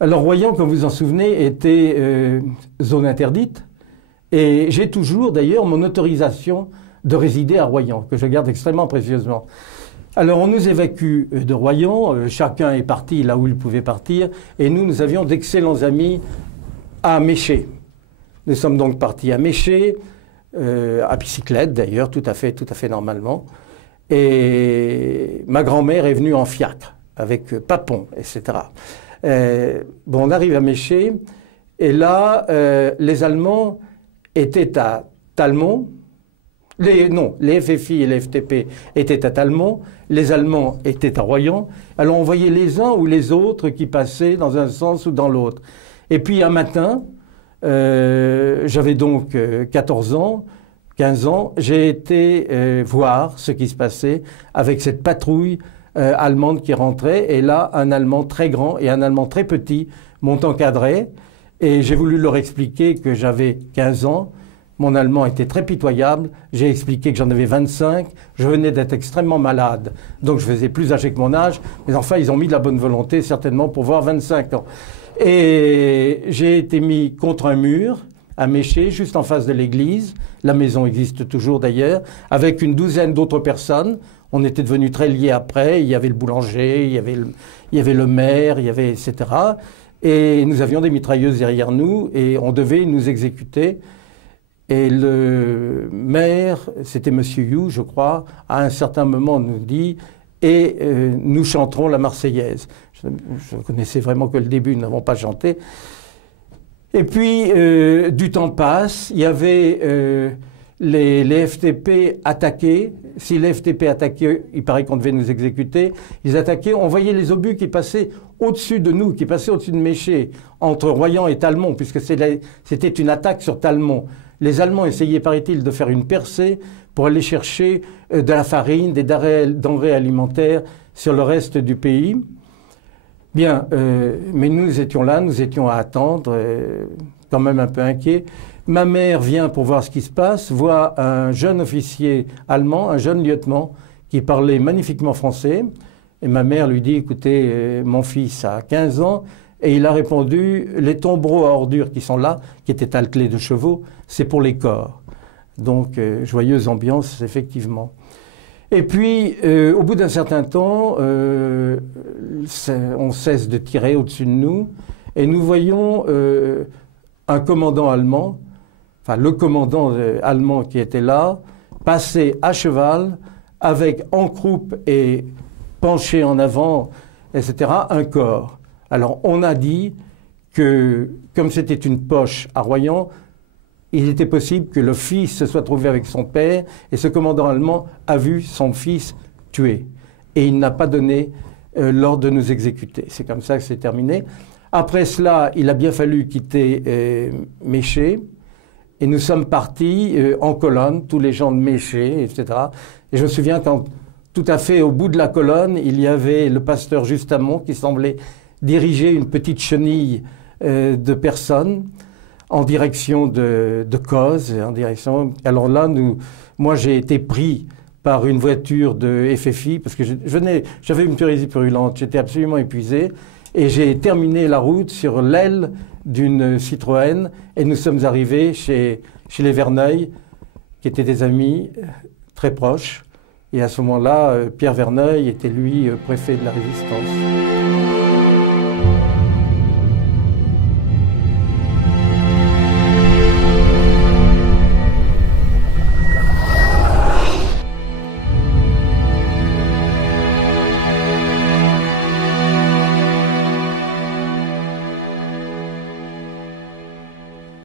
Alors Royan, comme vous en souvenez, était zone interdite. Et j'ai toujours d'ailleurs mon autorisation de résider à Royan, que je garde extrêmement précieusement. Alors on nous évacue de Royan, chacun est parti là où il pouvait partir, et nous avions d'excellents amis à Méché. Nous sommes donc partis à Méché, à bicyclette d'ailleurs, tout à fait normalement. Et ma grand-mère est venue en fiacre, avec Papon, etc. Bon, on arrive à Méché, et là, les Allemands étaient à Talmont. Les FFI et les FTP étaient à Talmont, les Allemands étaient à Royan. Alors on voyait les uns ou les autres qui passaient dans un sens ou dans l'autre. Et puis un matin, j'avais donc 14 ans, 15 ans, j'ai été voir ce qui se passait avec cette patrouille allemande qui rentrait. Et là, un Allemand très grand et un Allemand très petit m'ont encadré. Et j'ai voulu leur expliquer que j'avais 15 ans. Mon allemand était très pitoyable. J'ai expliqué que j'en avais 25. Je venais d'être extrêmement malade. Donc je faisais plus âgé que mon âge. Mais enfin, ils ont mis de la bonne volonté, certainement, pour voir 25 ans. Et j'ai été mis contre un mur, à Méché, juste en face de l'église. La maison existe toujours d'ailleurs, avec une douzaine d'autres personnes. On était devenus très liés après. Il y avait le boulanger, il y avait le maire, il y avait etc. Et nous avions des mitrailleuses derrière nous et on devait nous exécuter. Et le maire, c'était Monsieur You, je crois, à un certain moment nous dit « et nous chanterons la Marseillaise ». Je ne connaissais vraiment que le début, nous n'avons pas chanté. Et puis, du temps passe, il y avait les FTP attaquaient. Si les FTP attaquaient, il paraît qu'on devait nous exécuter. Ils attaquaient, on voyait les obus qui passaient au-dessus de nous, qui passaient au-dessus de Méché, entre Royan et Talmont, puisque c'était une attaque sur Talmont. Les Allemands essayaient, paraît-il, de faire une percée pour aller chercher de la farine, des denrées alimentaires sur le reste du pays. Bien, mais nous étions là, nous étions à attendre, quand même un peu inquiets. Ma mère vient pour voir ce qui se passe, voit un jeune officier allemand, un jeune lieutenant, qui parlait magnifiquement français. Et ma mère lui dit, écoutez, mon fils a 15 ans, et il a répondu, les tombereaux à ordures qui sont là, qui étaient attelés de chevaux, c'est pour les corps. Donc, joyeuse ambiance, effectivement. Et puis, au bout d'un certain temps, on cesse de tirer au-dessus de nous, et nous voyons un commandant allemand, enfin le commandant allemand qui était là, passer à cheval, avec en croupe et penché en avant, etc., un corps. Alors, on a dit que, comme c'était une poche à Royan, il était possible que le fils se soit trouvé avec son père, et ce commandant allemand a vu son fils tué. Et il n'a pas donné l'ordre de nous exécuter. C'est comme ça que c'est terminé. Après cela, il a bien fallu quitter Méché, et nous sommes partis en colonne, tous les gens de Méché, etc. Et je me souviens quand, tout à fait au bout de la colonne, il y avait le pasteur Justamont qui semblait diriger une petite chenille de personnes en direction de Cozes, en direction. Alors là, moi j'ai été pris par une voiture de FFI parce que j'avais une pyrésie purulente, j'étais absolument épuisé et j'ai terminé la route sur l'aile d'une Citroën et nous sommes arrivés chez les Verneuil, qui étaient des amis très proches. Et à ce moment-là, Pierre Verneuil était lui préfet de la Résistance.